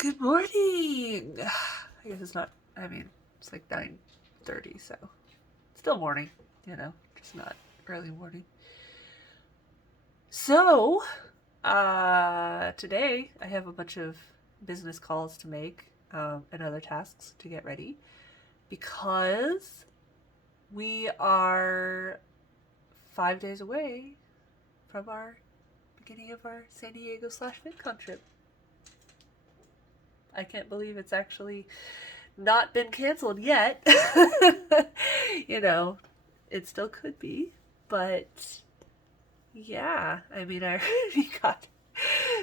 Good morning. I guess it's not, it's like 9:30, so still morning, just not early morning. So, today I have a bunch of business calls to make, and other tasks to get ready because we are 5 days away from our beginning of our San Diego / VidCon trip. I can't believe it's actually not been canceled yet. It still could be, but yeah, I already got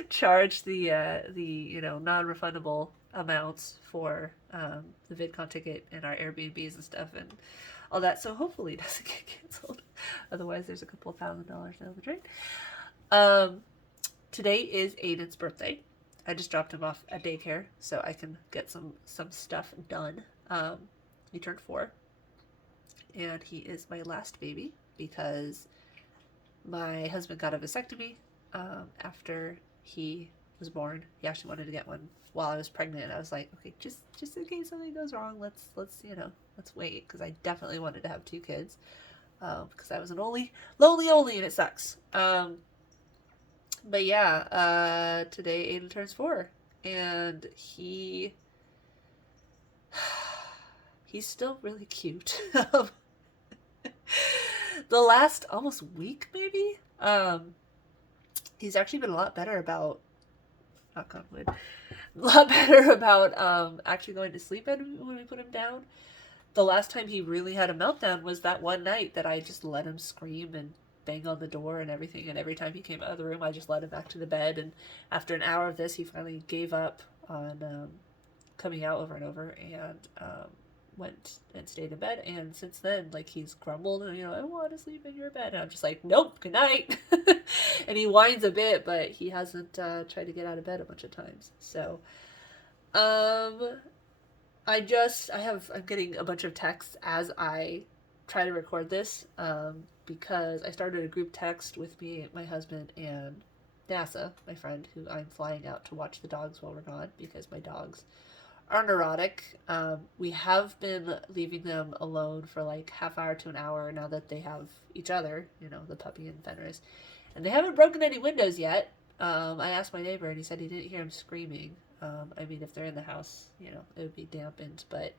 charged the non-refundable amounts for the VidCon ticket and our Airbnbs and stuff and all that. So hopefully it doesn't get canceled. Otherwise, there's a couple $1,000 down the drain. Today is Aiden's birthday. I just dropped him off at daycare so I can get some stuff done. He turned 4, and he is my last baby because my husband got a vasectomy after he was born. He actually wanted to get one while I was pregnant. I was like, okay, just in case something goes wrong, let's wait, because I definitely wanted to have 2 kids because I was an lonely, and it sucks. But yeah, today Aiden turns 4, and he's still really cute. The last almost week, maybe, he's actually been a lot better about, knock on wood, actually going to sleep when we put him down. The last time he really had a meltdown was that one night that I just let him scream and bang on the door and everything, and every time he came out of the room I just led him back to the bed, and after an hour of this he finally gave up on coming out over and over, and went and stayed in bed, and since then, like, he's grumbled and, I want to sleep in your bed, and I'm just like, nope, good night. And he whines a bit, but he hasn't tried to get out of bed a bunch of times. So I'm getting a bunch of texts as I try to record this, because I started a group text with me, my husband, and NASA, my friend, who I'm flying out to watch the dogs while we're gone, because my dogs are neurotic. We have been leaving them alone for like half hour to an hour now that they have each other, the puppy and Fenris. And they haven't broken any windows yet. I asked my neighbor, and he said he didn't hear them screaming. If they're in the house, it would be dampened, but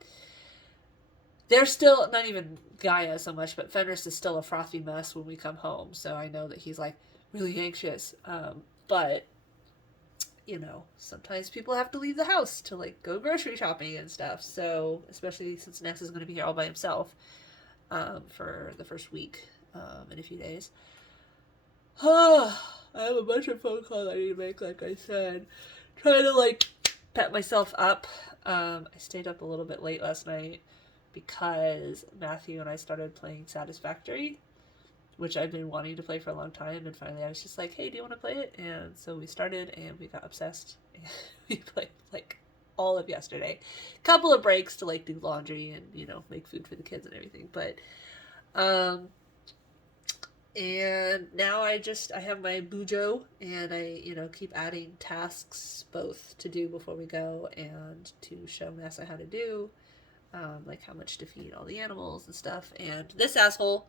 they're still, not even Gaia so much, but Fenris is still a frothy mess when we come home, so I know that he's, like, really anxious. But, sometimes people have to leave the house to, like, go grocery shopping and stuff, so, especially since Ness is going to be here all by himself for the first week in a few days. I have a bunch of phone calls I need to make, like I said. Trying to, like, pep myself up. I stayed up a little bit late last night because Matthew and I started playing Satisfactory, which I've been wanting to play for a long time, and finally I was just like, hey, do you want to play it? And so we started, and we got obsessed, and we played, like, all of yesterday. Couple of breaks to, like, do laundry and, make food for the kids and everything, but, and now I have my bujo, and I, keep adding tasks both to do before we go and to show Massa how to do, like how much to feed all the animals and stuff. And this asshole,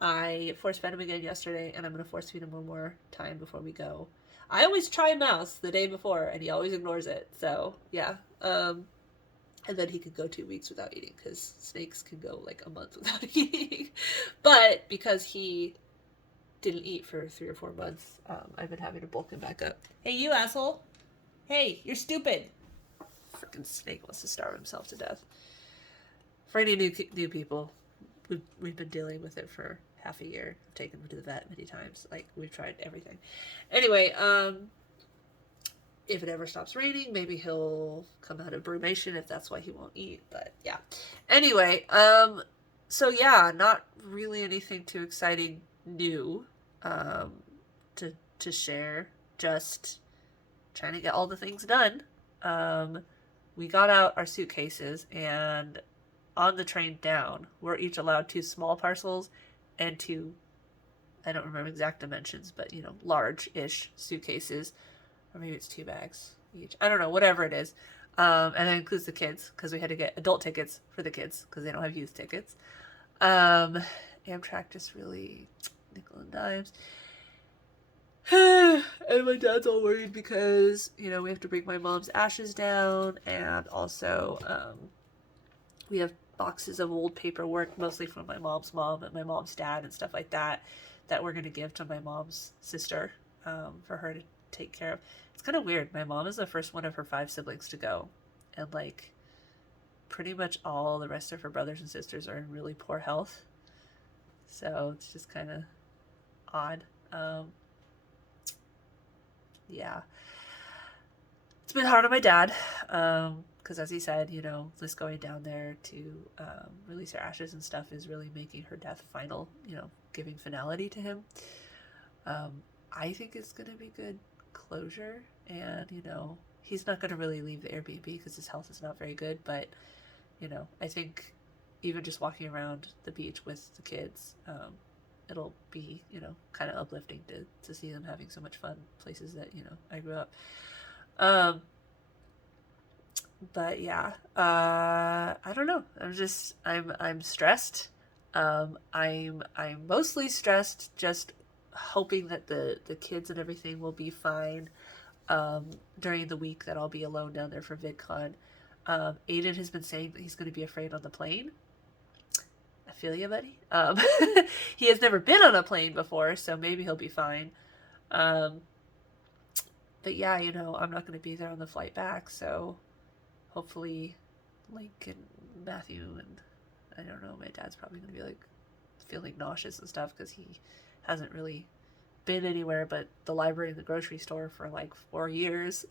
I force fed him again yesterday, and I'm going to force feed him one more time before we go. I always try mouse the day before, and he always ignores it, so yeah. And then he could go 2 weeks without eating, because snakes can go like a month without eating. But because he didn't eat for 3 or 4 months, I've been having to bulk him back up. Hey, you asshole! Hey, you're stupid! Freaking snake wants to starve himself to death. For any new people, we've been dealing with it for half a year. I've taken him to the vet many times. Like, we've tried everything. Anyway, if it ever stops raining, maybe he'll come out of brumation if that's why he won't eat. But yeah. Anyway, so yeah, not really anything too exciting new to share. Just trying to get all the things done. We got out our suitcases, and on the train down, we're each allowed 2 small parcels and 2, I don't remember exact dimensions, but large-ish suitcases, or maybe it's 2 bags. each. I don't know, whatever it is. And that includes the kids because we had to get adult tickets for the kids because they don't have youth tickets. Amtrak just really nickel and dimes. And my dad's all worried because, you know, we have to bring my mom's ashes down, and also we have boxes of old paperwork, mostly from my mom's mom and my mom's dad and stuff like that, that we're going to give to my mom's sister for her to take care of. It's kind of weird. My mom is the first one of her 5 siblings to go, and like pretty much all the rest of her brothers and sisters are in really poor health. So it's just kind of odd. Yeah. It's been hard on my dad because, as he said, you know, just going down there to release her ashes and stuff is really making her death final, you know, giving finality to him. I think it's going to be good closure, and, you know, he's not going to really leave the Airbnb because his health is not very good, but, you know, I think even just walking around the beach with the kids, it'll be, you know, kind of uplifting to see them having so much fun, places that, you know, I grew up. But yeah, I don't know. I'm stressed. I'm mostly stressed, just hoping that the kids and everything will be fine, during the week that I'll be alone down there for VidCon. Aiden has been saying that he's going to be afraid on the plane. I feel you, buddy. He has never been on a plane before, so maybe he'll be fine. But yeah, you know, I'm not going to be there on the flight back, so hopefully Link and Matthew and, I don't know, my dad's probably going to be like feeling nauseous and stuff because he hasn't really been anywhere but the library and the grocery store for like 4 years.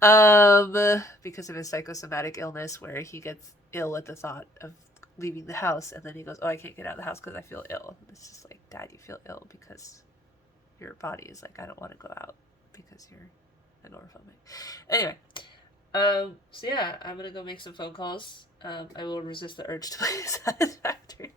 Because of his psychosomatic illness, where he gets ill at the thought of leaving the house, and then he goes, oh, I can't get out of the house because I feel ill. And it's just like, Dad, you feel ill because your body is like, I don't want to go out because you're agoraphobic. Anyway, so yeah, I'm gonna go make some phone calls. I will resist the urge to play Satisfactory.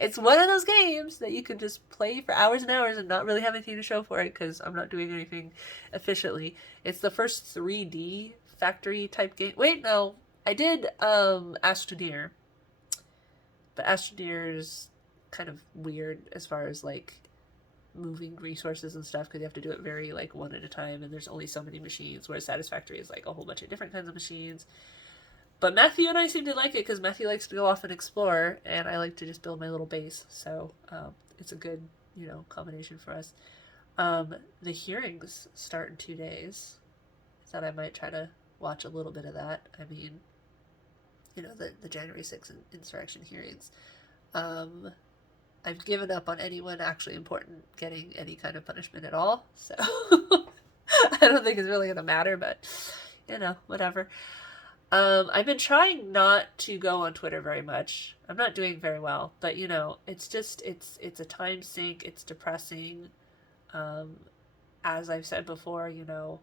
It's one of those games that you can just play for hours and hours and not really have anything to show for it because I'm not doing anything efficiently. It's the first 3D factory type game. Wait, no, I did Astroneer, but Astroneer is kind of weird as far as like moving resources and stuff because you have to do it very like one at a time, and there's only so many machines, whereas Satisfactory is like a whole bunch of different kinds of machines. But Matthew and I seem to like it because Matthew likes to go off and explore, and I like to just build my little base. So it's a good, you know, combination for us. The hearings start in 2 days. I thought I might try to watch a little bit of that. I mean, you know, the January 6th insurrection hearings. I've given up on anyone actually important getting any kind of punishment at all. So I don't think it's really going to matter, but, you know, whatever. I've been trying not to go on Twitter very much. I'm not doing very well, but, you know, it's just, it's a time sink. It's depressing. As I've said before, you know,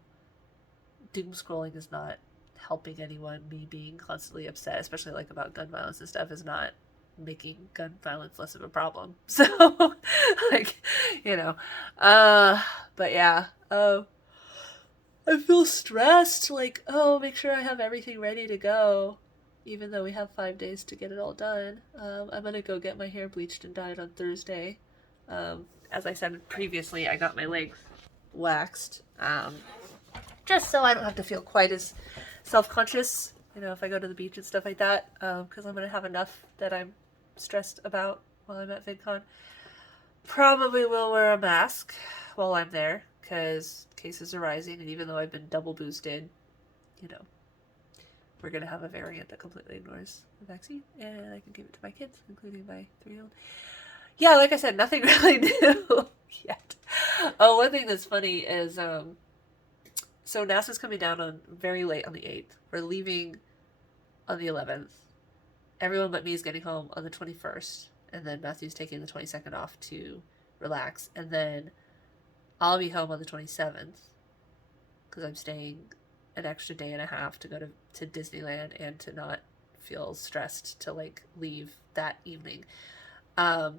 doom scrolling is not helping anyone. Me being constantly upset, especially like about gun violence and stuff, is not making gun violence less of a problem. So, like, you know, but yeah, I feel stressed, like, oh, make sure I have everything ready to go, even though we have 5 days to get it all done. I'm gonna go get my hair bleached and dyed on Thursday. As I said previously, I got my legs waxed, just so I don't have to feel quite as self-conscious, you know, if I go to the beach and stuff like that, because I'm gonna have enough that I'm stressed about while I'm at VidCon. Probably will wear a mask while I'm there, because cases are rising, and even though I've been double boosted, you know, we're going to have a variant that completely ignores the vaccine, and I can give it to my kids, including my 3-year-old. Yeah, like I said, nothing really new yet. Oh, one thing that's funny is, so NASA's coming down on very late on the 8th. We're leaving on the 11th. Everyone but me is getting home on the 21st, and then Matthew's taking the 22nd off to relax, and then I'll be home on the 27th because I'm staying an extra day and a half to go to Disneyland and to not feel stressed to like leave that evening. And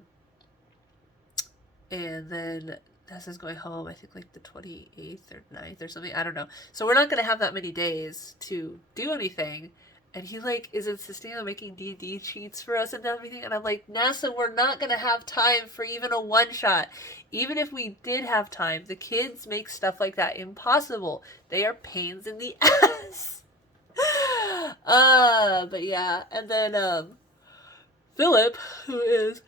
then NASA's going home, I think like the 28th or 9th or something. I don't know. So we're not going to have that many days to do anything. And he like is insisting on making D&D sheets for us and everything. And I'm like, NASA, we're not going to have time for even a one shot. Even if we did have time, the kids make stuff like that impossible. They are pains in the ass. But yeah. And then Philip, who is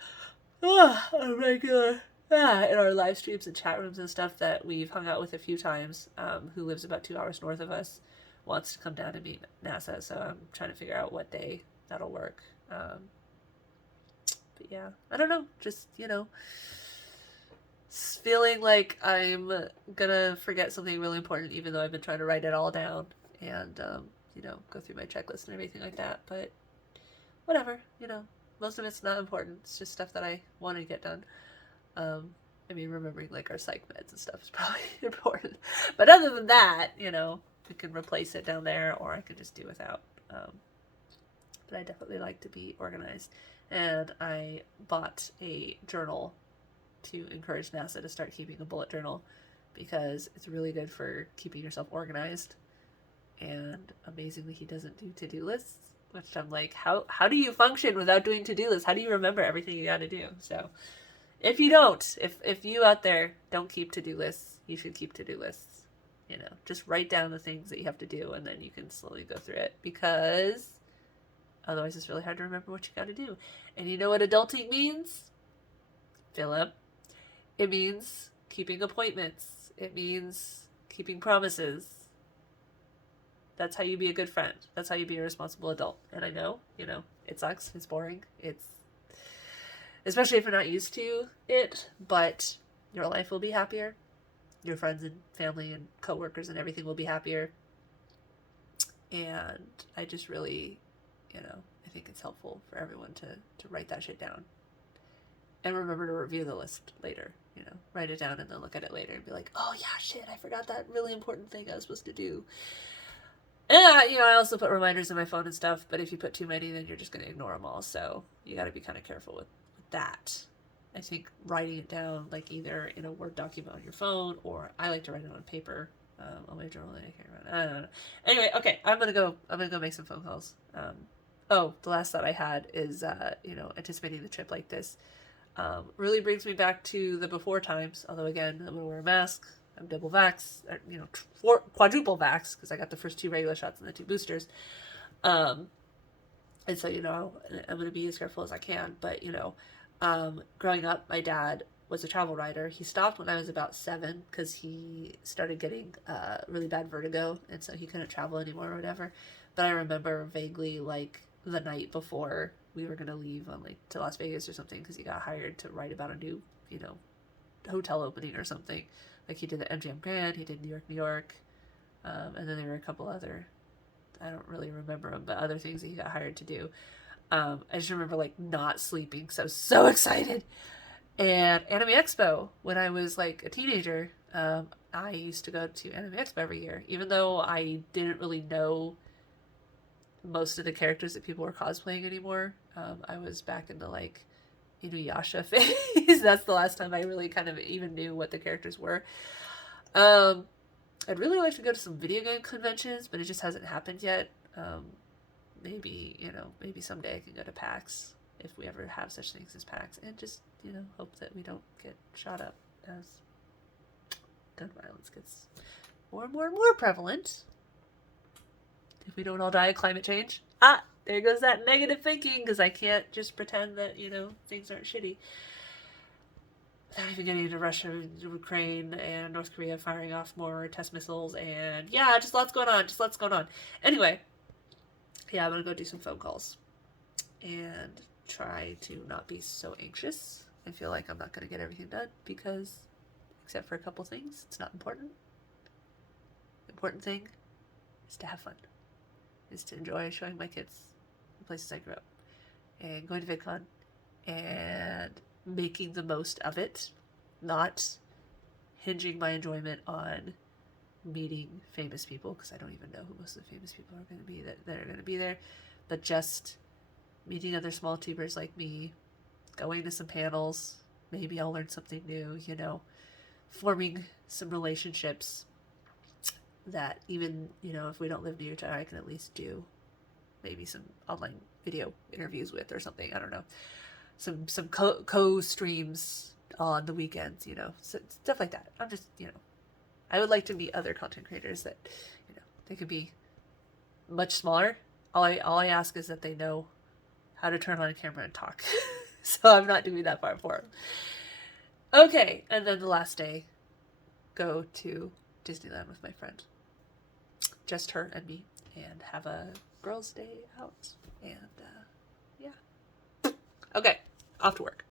a regular in our live streams and chat rooms and stuff that we've hung out with a few times, who lives about 2 hours north of us, wants to come down and meet NASA. So I'm trying to figure out what day that'll work. But yeah, I don't know. Just, feeling like I'm gonna forget something really important, even though I've been trying to write it all down and, go through my checklist and everything like that. But whatever, most of it's not important. It's just stuff that I want to get done. Remembering like our psych meds and stuff is probably important. But other than that, we can replace it down there, or I could just do without. But I definitely like to be organized. And I bought a journal to encourage NASA to start keeping a bullet journal, because it's really good for keeping yourself organized. And amazingly, he doesn't do to-do lists, which I'm like, how do you function without doing to-do lists? How do you remember everything you got to do? So if you don't, if you out there don't keep to-do lists, you should keep to-do lists. Just write down the things that you have to do, and then you can slowly go through it, because otherwise it's really hard to remember what you got to do. And you know what adulting means, Philip? It means keeping appointments. It means keeping promises. That's how you be a good friend. That's how you be a responsible adult. And I know, it sucks. It's boring. It's, especially if you're not used to it, but your life will be happier. Your friends and family and coworkers and everything will be happier. And I just really, I think it's helpful for everyone to write that shit down. And remember to review the list later, write it down and then look at it later and be like, oh yeah, shit, I forgot that really important thing I was supposed to do. And, I also put reminders in my phone and stuff, but if you put too many, then you're just going to ignore them all. So you got to be kind of careful with that. I think writing it down, like either in a Word document on your phone, or I like to write it on paper on my journal. I don't know. Anyway, okay, I'm gonna go make some phone calls. The last thought I had is, anticipating the trip like this really brings me back to the before times. Although again, I'm gonna wear a mask. I'm double vax, quadruple vax, because I got the first 2 regular shots and the 2 boosters. And so, I'm going to be as careful as I can. But, growing up, my dad was a travel writer. He stopped when I was about 7 because he started getting really bad vertigo. And so he couldn't travel anymore or whatever. But I remember vaguely, like, the night before we were going to leave on, like, to Las Vegas or something, because he got hired to write about a new, hotel opening or something. Like, he did the MGM Grand, he did New York, and then there were a couple other, I don't really remember them, but other things that he got hired to do. I just remember, like, not sleeping, because I was so excited. And Anime Expo, when I was, like, a teenager, I used to go to Anime Expo every year, even though I didn't really know most of the characters that people were cosplaying anymore. I was back into, like, Inuyasha phase. That's the last time I really kind of even knew what the characters were. I'd really like to go to some video game conventions, but it just hasn't happened yet. Maybe someday I can go to PAX, if we ever have such things as PAX, and just, hope that we don't get shot up as gun violence gets more and more and more prevalent. If we don't all die of climate change. There goes that negative thinking, because I can't just pretend that, things aren't shitty. Without even getting into Russia, Ukraine, and North Korea firing off more test missiles, and yeah, just lots going on. Anyway, yeah, I'm going to go do some phone calls and try to not be so anxious. I feel like I'm not going to get everything done, because, except for a couple things, it's not important. The important thing is to have fun. Is to enjoy showing my kids the places I grew up, and going to VidCon, and making the most of it, not hinging my enjoyment on meeting famous people, because I don't even know who most of the famous people are going to be that are going to be there, but just meeting other small tubers like me, going to some panels, maybe I'll learn something new, forming some relationships that even, you know, if we don't live near each other, I can at least do maybe some online video interviews with or something. I don't know. Some co-streams on the weekends, you know, so, stuff like that. I'm just, you know, I would like to meet other content creators that, you know, they could be much smaller. All I ask is that they know how to turn on a camera and talk. So I'm not doing that part for them. Okay, and then the last day, go to Disneyland with my friend. Just her and me, and have a girls' day out. And yeah. Okay, off to work.